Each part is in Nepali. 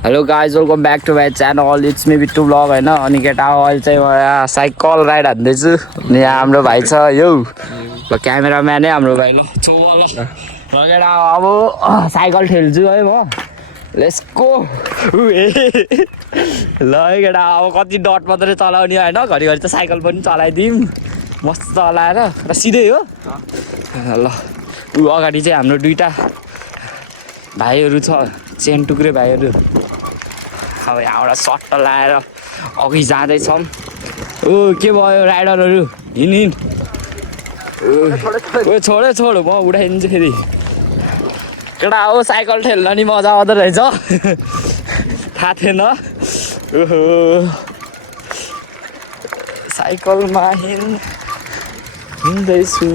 hello guys welcome back to my channel it's me Bittu blog होइन अनि केटा अहिले चाहिँ म यहाँ साइकल राइड हान्दैछु अनि यहाँ हाम्रो भाइ छ यो ल क्यामेराम्यान है हाम्रो भाइ केटा अब साइकल ठेल्छु है म लेट्सको ल है केटा अब कति डट मात्रै चलाउने होइन घरिघरि त साइकल पनि चलाइदिउँ मस्त चलाएर र सिधै हो ल ऊ अगाडि चाहिँ हाम्रो दुइटा भाइहरू छ चेन टुक्रे भाइहरू अब यहाँबाट सट्ट लाएर अघि जाँदैछौँ ओ के भयो राइडरहरू हिँड ओ छोड म उठाइदिन्छु फेरि केटा हो साइकल ठेल्न नि मजा आउँदो रहेछ थाहा थिएन ओहो साइकलमा हिँड्दैछु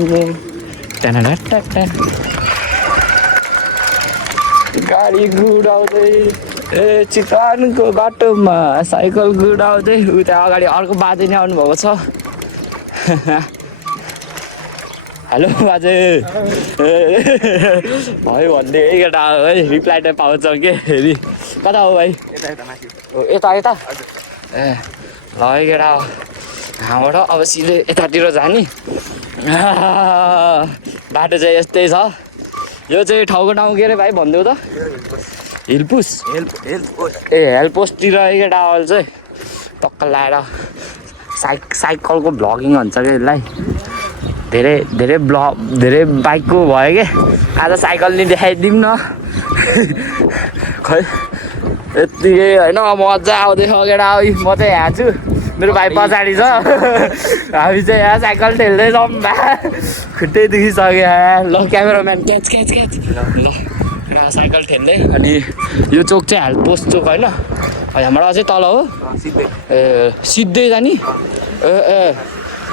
गाडी गुडाउँदै ए चितवनको बाटोमा साइकल गुडाउँदै उता अगाडि अर्को बाजे नै आउनुभएको छ हेलो बाजे भाइ भन्दै है केटा है रिप्लाई त पाउँछ के फेरि कता हो भाइ यता ए ल है केटा यहाँबाट अब सिधै यतातिर जाने बाटो चाहिँ यस्तै छ यो चाहिँ ठाउँको नाउँ के अरे भाइ भनिदेऊ त हेल्पोस्टतिर केटा अहिले चाहिँ टक्क लाएर साइकलको भ्लगिङ भन्छ क्या यसलाई धेरै बाइकको भयो क्या आज साइकल नि देखाइदिउँ न खै यत्तिकै होइन मजा आउँदैछ केटा म चाहिँ यहाँ छु मेरो भाइ पछाडि छ हामी चाहिँ यहाँ साइकल ठेल्दैछौँ खुट्टै दुखिसक्यो ल क्यामेराम्यान क्याच ल साइकल ठेल्दै अनि यो चोक चाहिँ हेल्पोस्ट चोक होइन यहाँबाट अझै तल हो ए सिधै जाने ए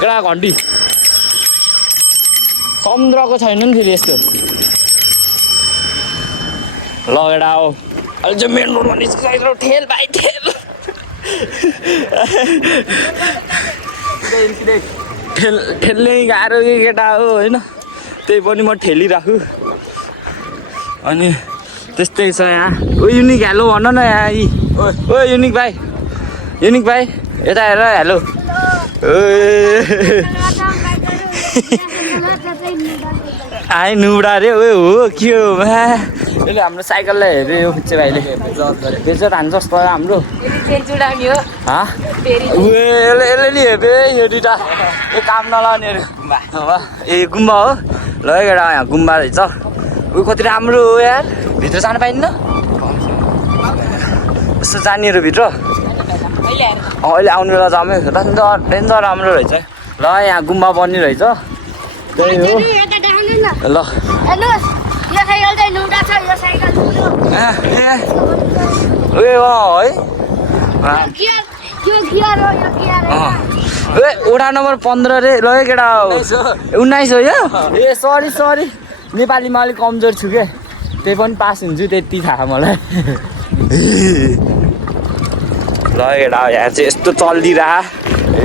केटा घन्टी समुद्रको छैन नि फेरि यस्तो ल केटा हो अहिले चाहिँ मेन रोडमा निस्किसकेको ठेल भाइ ठेल्नै गाह्रो कि केटा हो होइन त्यही पनि म ठेलिराखु अनि त्यस्तै छ यहाँ ओ युनिक हेलो भन न यहाँ यी ओ युनिक भाइ यता हेर हेलो आइ नुबडा रे ओ हो के हो यसले हाम्रो साइकललाई हेऱ्यो यो खुच्चे भाइले बेचेर हान्छ जस्तो हाम्रो यसले नि हेर्यो यो दुइटा यो काम नलाउनेहरू ए गुम्बा हो ल केटा यहाँ गुम्बा रहेछ उयो कति राम्रो हो यार भित्र जानु पाइन्न यस्तो जानेहरू भित्र अहिले आउने बेला जामै डेन्जर राम्रो रहेछ ल यहाँ गुम्बा बन्ने रहेछ त्यही हो ल है वडा नम्बर 15 रे ल केटा 19 हो यो ए सरी नेपालीमा अलिक कमजोर छु क्या त्यही पनि पास हुन्छु त्यति थाहा मलाई ल केटा यहाँ चाहिँ यस्तो चलिरह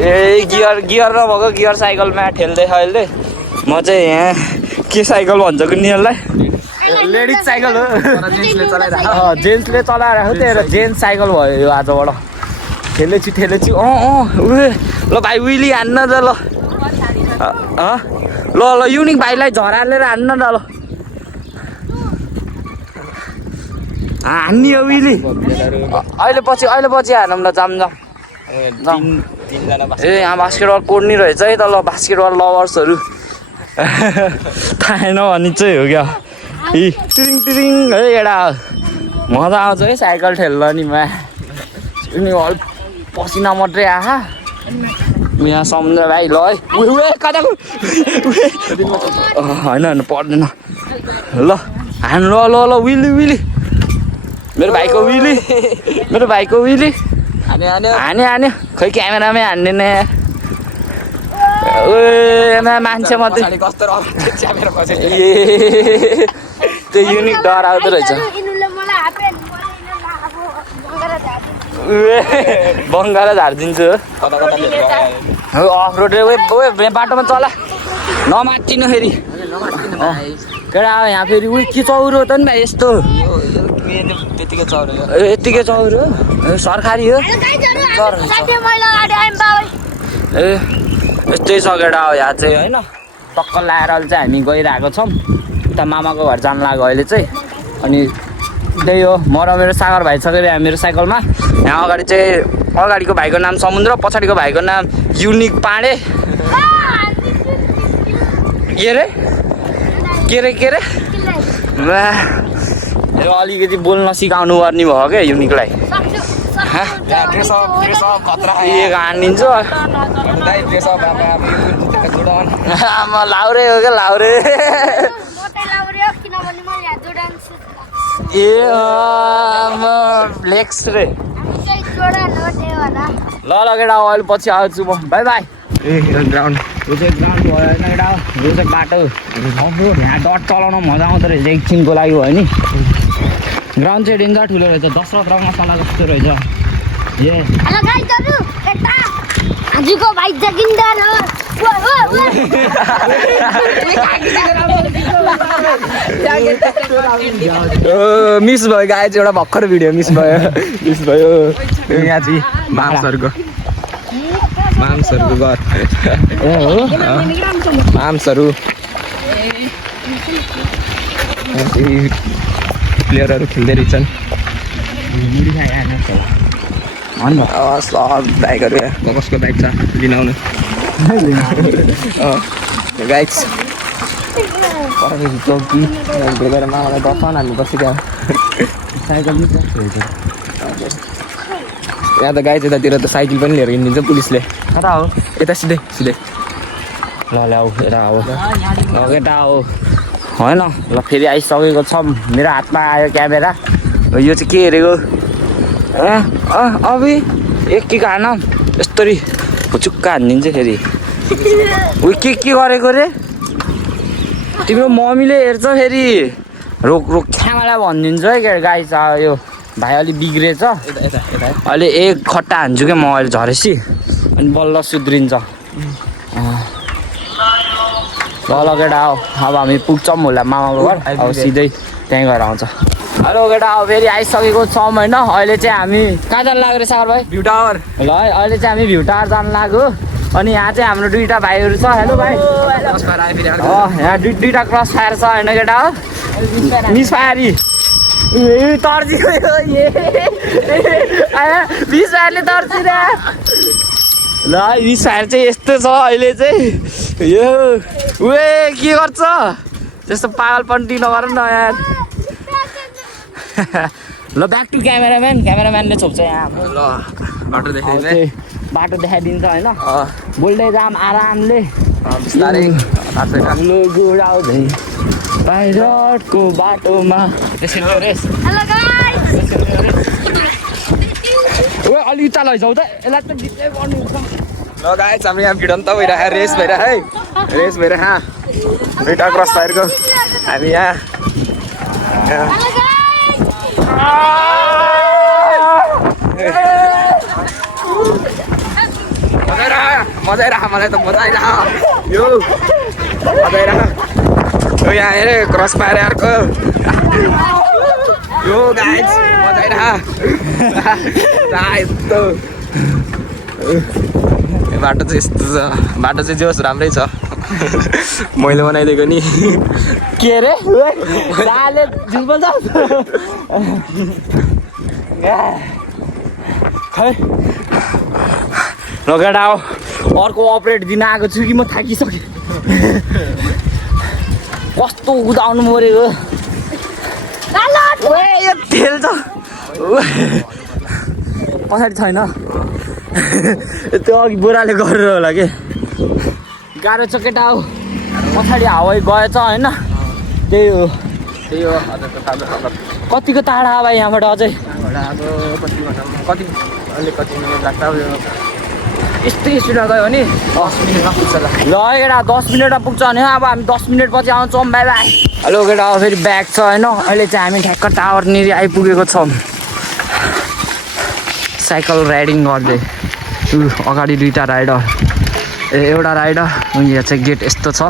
ए गियर नभएको गियर साइकलमा ठेल्दैछ अहिले म चाहिँ यहाँ के साइकल भन्छ नि यसलाई लेडिज साइकल हो जेन्ट्सले चलाइरहेको त्यही भएर जेन्ट्स साइकल भयो यो आजबाट ठेलेछु ल भाइ विली हान्न त ल युनिक भाइलाई झरालेर हान्न त ल हान्ने हो विली अहिले पछि हानौँ ल जाम ए यहाँ बास्केटबल कोर्नी रहेछ है त ल बास्केटबल लभर्सहरू थाहा भने चाहिँ हो क्या टिरिङ है एउटा मजा आउँछ है साइकल ठेल्न नि पसिना मात्रै आहा यहाँ समुद्र भाइ ल है कता होइन पर्दैन ल हान ल विली मेरो भाइको विली हान्यो खै क्यामेरामै हान्ने न मान्छे मात्रै त्यो युनिक डर आउँदो रहेछ बङ्गाला झारिदिन्छु अफ रोड बाटोमा चला नमात्तिनु फेरि केटा यहाँ फेरि उयो के चौरो त नि भाइ यस्तो त्यतिकै चौर हो ए यत्तिकै चौर हो ए सरकारी हो ए यस्तै छ केटा हो यहाँ चाहिँ होइन टक्क लाएर अहिले चाहिँ हामी गइरहेको छौँ उता मामाको घर जानु लाग्यो अहिले चाहिँ अनि त्यही हो म र मेरो सागर भाइ छ अरे मेरो साइकलमा यहाँ अगाडि चाहिँ अगाडिको भाइको नाम समुद्र पछाडिको भाइको नाम युनिक पाँडे के रे यो अलिकति बोल्न सिकाउनु पर्ने भयो क्या युनिकलाई हानिदिन्छु लाउरे हो क्या लाउरे ए फ्लेक्स रे ल केटा अहिले पछि आउँछु म बाई बाई ग्राउन्ड यो चाहिँ ग्राउन्ड भयो होइन केटा यो चाहिँ बाटो अब यहाँ डट चलाउन मजा आउँदो रहेछ एकछिनको लागि भयो नि ग्राउन्ड चाहिँ डेन्जर ठुलो रहेछ दशरथ रङ्गशाला जस्तो रहेछ ए आजको भाइ जगिन्दार मिस भयो गाई चाहिँ एउटा भर्खर भिडियो मिस भयो यहाँ चाहिँ माम्सहरूको घर ए हो माम्सहरू प्लेयरहरू खेल्दै रहेछन् सब बाइकहरू यहाँ कसको बाइक छ लिन आउनु गाइड्स चौकी गएर मामालाई दर्शन हामी बसेका साइकल यहाँ त गाई यतातिर त साइकल पनि लिएर हिँडिदिन्छ पुलिसले कता हो यता सिधै ल ल्याऊ यता हो केटा हो होइन ल फेरि आइसकेको छ मेरो हातमा आयो क्यामेरा यो चाहिँ के हेरेको अभि एक के हान यस्तरी भुचुक्का हानिदिन्छ फेरि ऊ के गरेको रे तिम्रो मम्मीले हेर्छ फेरि रोक ख्यामालाई भनिदिन्छ है के गाई छ यो भाइ अलिक बिग्रेछ अहिले एक खट्टा हान्छु क्या म अहिले झरेसी अनि बल्ल सुध्रिन्छ ल केटा हो अब हामी पुग्छौँ होला मामाको घर अब सिधै त्यहीँ गएर आउँछ हेलो केटा अब फेरि आइसकेको छौँ होइन अहिले चाहिँ हामी कहाँ जानु लाग्यो रे सागर भाइ भ्यू टावर ल अहिले चाहिँ हामी भ्यू टावर जानु लाग्यो अनि यहाँ चाहिँ हाम्रो दुईवटा भाइहरू छ हेलो भाइ यहाँ दुईवटा क्रस फायर छ होइन केटा हो मिस फायरी तर्जियो मिस फायरले तर्जिरह ल मिस फायर चाहिँ यस्तो छ अहिले चाहिँ यो उए के गर्छ त्यस्तो पागलपन्टी नगर न यार ल ब्याक टु क्यामेराम्यानले छोप्छ यहाँ ल बाटो देखाइदिन्छ बाटो देखाइदिन्छ होइन बोल्दै जाम आरामले पाइरटको बाटोमा अलि उता लैजाउ त यसलाई त भित्रै गर्नुहुन्छ ल गाइस हाम्रो यहाँ भिड त भइरहेको रेस भइरहेको दुईवटा क्रस फायरको हामी यहाँ मजा आइरह मलाई त मजा आइरह यो मजा आइरह यहाँ हेरे क्रस फायर अर्को यो गाइस मजा आइरह बाटो चाहिँ यस्तो छ बाटो चाहिँ जे होस् राम्रै छ मैले बनाइदिएको नि के अरे खै लगेर आऊ अर्को अपरेट दिन आएको छु कि म थाकिसकेँ कस्तो कुदाउनु परेको यो तेल त पछाडि छैन त्यो अघि बोराले गरेर होला के गाह्रो छ केटा हो पछाडि हावाई गएछ होइन त्यही हो कतिको टाढा अब यहाँबाट अझै यस्तै स्पिडमा गयो भने 10 मिनटमा पुग्छ ल केटा 10 मिनटमा पुग्छ भने अब हामी 10 मिनट पछि आउँछौँ बाई बाई हेलो केटा अब फेरि ब्याक छ होइन अहिले चाहिँ हामी ठ्याक्क टावरनिर आइपुगेको छौँ साइकल राइडिङ गर्दै अगाडि दुईवटा राइडर एउटा राइडर यहाँ चाहिँ गेट यस्तो छ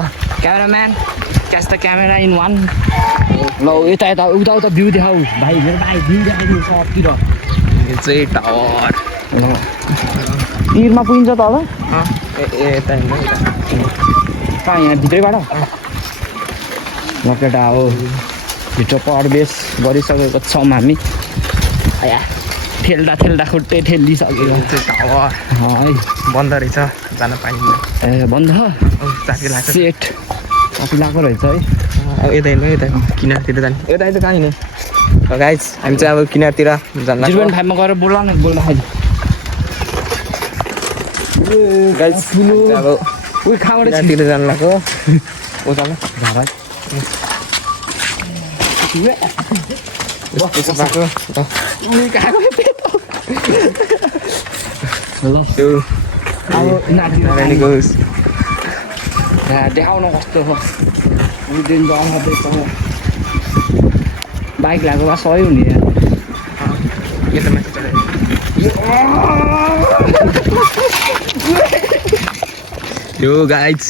cameraman catch the camera in one ल यता यता उता उता भ्यू देखाऊ भाइ मेरो भाइ भ्यू देखाइदिनु सबतिर यो चाहिँ टावर तिरमा पुगिन्छ तल यता कहाँ यहाँ भित्रैबाट ल केटा हो भित्र प्रवेश गरिसकेको छौँ हामी आया ठेल्दा ठेल्दा खुट्टै ठेलिसकेको टावर है बन्द रहेछ जान पाइँदैन ए बन्द ट्राफिक लाग्छ सेट कति लाग्दो रहेछ है अब यता हिँड्नु यता किनारतिर जाने यता यता कहाँ हिँड्ने गाइज हामी चाहिँ अब किनारतिर जान लाग्छ 0.5 मा गएर बोला न बोल्दाखेरि गाइज अब उयो खाबाट किनारतिर जानु लाग्यो उतामा झारा यसो बाटो ल त्यो अब नारायणीको देखाउन कस्तो हो दिन जाँदैछ बाइक लागेको भए सही हुने यता माथि चढाइ यो गाइज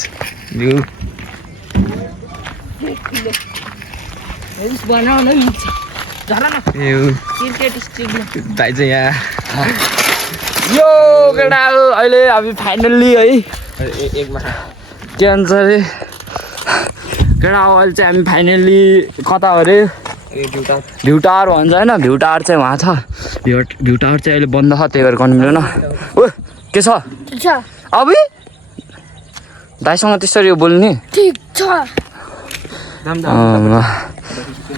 यो बनाउन मिल्छ यो क्रिकेट स्टेडियम भाइ चाहिँ यहाँ यो केटा अहिले हामी फाइनल्ली है एकमा के भन्छ अरे केटा अहिले चाहिँ हामी फाइनल्ली कता हो अरे भ्यू टावर भन्छ होइन भ्यू टावर चाहिँ उहाँ छ भ्यू टावर चाहिँ अहिले बन्द छ त्यही भएर गर्नु मिलेन ओ के छ अब दाइसँग त्यसरी बोल्ने ठिक छ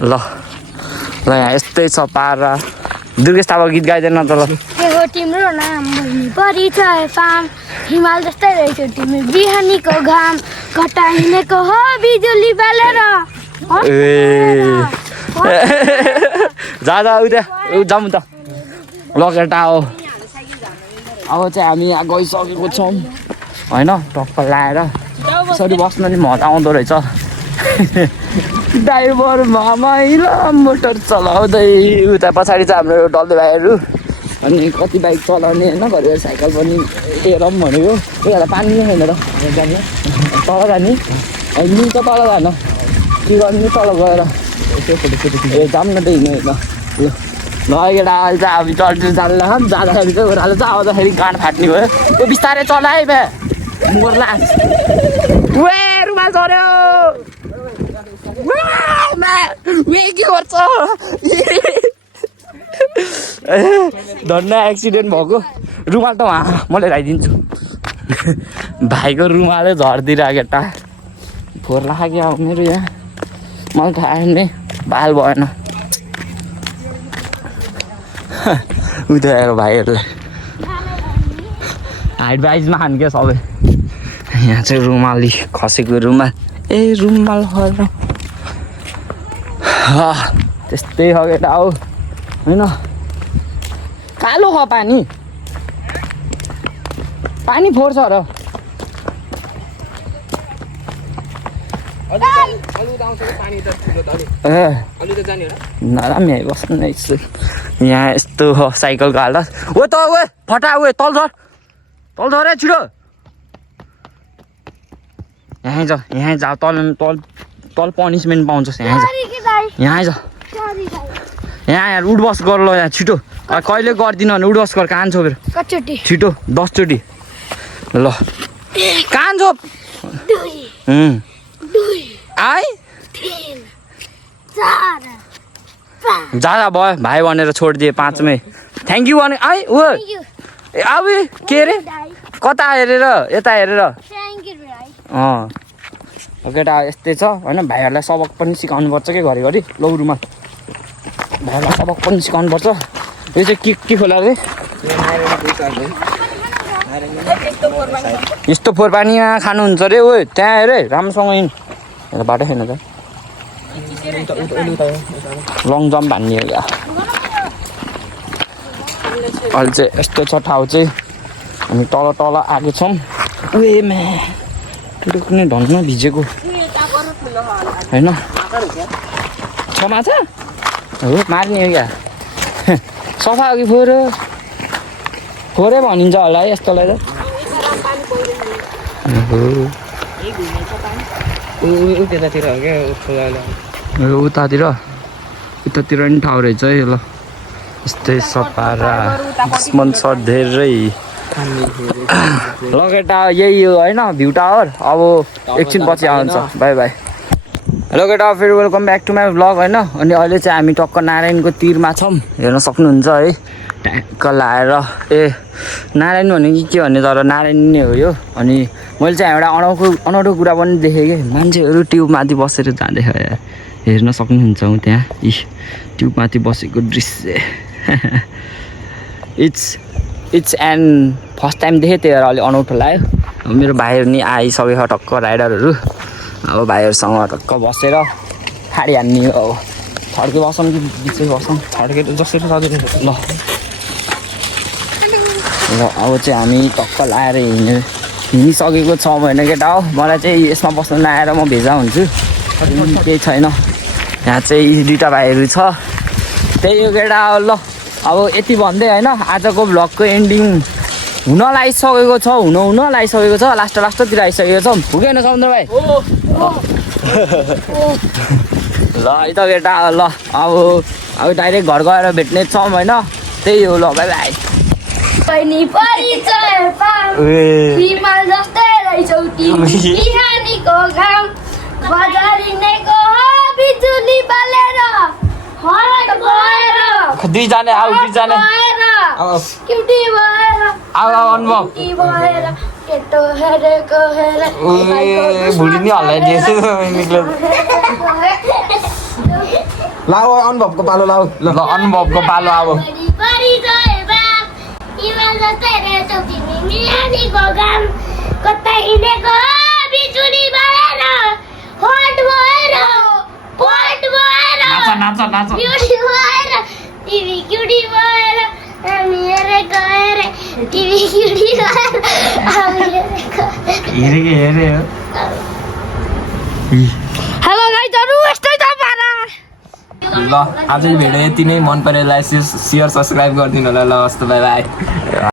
ल ल यहाँ यस्तै छ पारा दुर्गेश थापा गीत गाइदिएन त ल के हो तिम्रो नाम बहिनी परिचय पाम हिमाल जस्तै रहेछ तिमी बिहानीको घाम घटा हिँडेको हो बिजुली बालेर ए जा उता जाउँ त ल केटा हो अब चाहिँ हामी यहाँ गइसकेको छौँ होइन टक्क लाएर यसरी बस्न नि मजा आउँदो रहेछ ड्राइभर मामाइला मोटर चलाउँदै उता पछाडि चाहिँ हाम्रो डल्ले भाइहरू अनि कति बाइक चलाउने होइन घरि साइकल पनि हेरौँ भनेको यहाँ पानी नै छैन र जाने तल जाने मिल्छ तल जान के गर्ने तल गएर ए जाऊँ न त्यही होइन ल ल केटा अहिले चाहिँ हामी चल्टिर जान्ला जाँदाखेरि चाहिँ ओह्रालो चाहिँ आउँदाखेरि गाँड फाट्ने भयो त्यो बिस्तारै चलाए बे मोर लास वे रुमाल चढ्यो वे के गर्छ धन्न एक्सिडेन्ट भएको रुमाल त उहाँ म ल्याइदिन्छु भाइको रुमालै झरिदिरहेको केटा फोहोर लाग्यो अब मेरो यहाँ मलाई थाहा नै बाल भएन उता आएर भाइहरूलाई हाइट बाइजमा खानु क्या सबै यहाँ चाहिँ रुमाली खसेको रुमाल ए रुमाल त्यस्तै हो केटा हो होइन कालो ख पानी पानी फोहोर छ र नरामी आइबस्नु न यस्तो यहाँ यस्तो हो साइकलको हालत ओ त ओ फटा ओ तल झर है छिटो यहीँ जा तल पनिसमेन्ट पाउँछस् यहीँ जा यहाँ यार उठबस गर ल यहाँ छिटो कहिले गर्दिनँ भने उठबस गर कान छोपेर छिटो 10 चोटि ल कान छोप आइ जाँदा भयो भाइ भनेर छोडिदिए 5 मै थ्याङ्क यू भने आइ ओ अब के अरे कता हेरेर यता हेरेर केटा यस्तै छ होइन भाइहरूलाई सबक पनि सिकाउनुपर्छ कि घरिघरि लौ रुमाल भाइहरूलाई सबक पनि सिकाउनुपर्छ यो चाहिँ के खोला अरे यस्तो फोहोर पानीमा खानुहुन्छ अरे ओ त्यहाँ हेरे राम्रोसँग हिँड बाटो छैन त लङ जम्प हान्ने हो क्या अहिले चाहिँ यस्तो छ ठाउँ चाहिँ हामी तल आएको छौँ उयो म्या त्यो कुनै ढङ्गमा भिजेको होइन छ माछा हो मार्ने हो क्या सफा हो कि फोहोरै भनिन्छ होला है यस्तोलाई त उतातिर नि ठाउँ रहेछ है ल यस्तै सपारा दुश्मन छ धेरै लगेटा यही हो होइन भ्यू टावर अब एकछिन पछि आउँछ बाई बाई हेलो केटा फेरि welcome back to my vlog होइन अनि अहिले चाहिँ हामी टक्क नारायणको तिरमा छौँ हेर्न सक्नुहुन्छ है ट्याक्क लाएर ए नारायण भनेको के भन्ने तर नारायण नै हो यो अनि मैले चाहिँ एउटा अनौठो कुरा पनि देखेँ कि मान्छेहरू ट्युबमाथि बसेर जाँदैछ यार हेर्न सक्नुहुन्छ त्यहाँ ट्युबमाथि बसेको दृश्य इट्स एन्ड फर्स्ट टाइम देखेँ त्यही भएर अलिक अनौठो लाग्यो मेरो भाइहरू नि आइसकेको टक्क राइडरहरू अब भाइहरूसँग टक्क बसेर खाडी हान्ने हो अब छड्के बसौँ कि बिचै बसौँ छड्के जसरी सजिलो ल अब चाहिँ हामी टक्क लाएर हिँडिसकेको छ भने केटा हो मलाई चाहिँ यसमा बस्नु नआएर म भेजा हुन्छु केही छैन यहाँ चाहिँ दुईवटा भाइहरू छ त्यही हो केटा हो ल अब यति भन्दै होइन आजको भ्लगको एन्डिङ हुन लागिसकेको छ हुन लागिसकेको छ लास्टतिर आइसकेको छ पुगेन समुद्र भाइ ल है त केटा ल अब डाइरेक्ट घर गएर भेट्ने छौँ होइन त्यही हो ल बाई बाई बहिनी परिचय पाम हिमाल जस्तै रहेछौ तिमी बिहानीको घाम बजारिनेको हो बिजुली बालेर हराइ भएर दुईजना आऊ दुईजना क्युटी भएर आऊ अनुभव भएर केटो हेरेको हेर भुँडी नि हल्लाइदिएछु लाऊ अनुभवको पालो लाऊ ल अनुभवको पालो अब परिचय पाम हिमाल जस्तै रहेछौ तिमी बिहानीको घाम कतै हिँडेको बिजुली बालेर हट भएर पट भएर नाच क्युटी भएर तिमी क्युटी भएर हामी हेरेको हेरे तिमी क्युटी भएर हामी हेरेको हेरे हो हेलो गाइजहरु यस्तै छ पारा ल आजको भिडियो यति नै मन परेलाई सेयर सब्सक्राइब गरिदिनु होला ल हस् त बाई बाई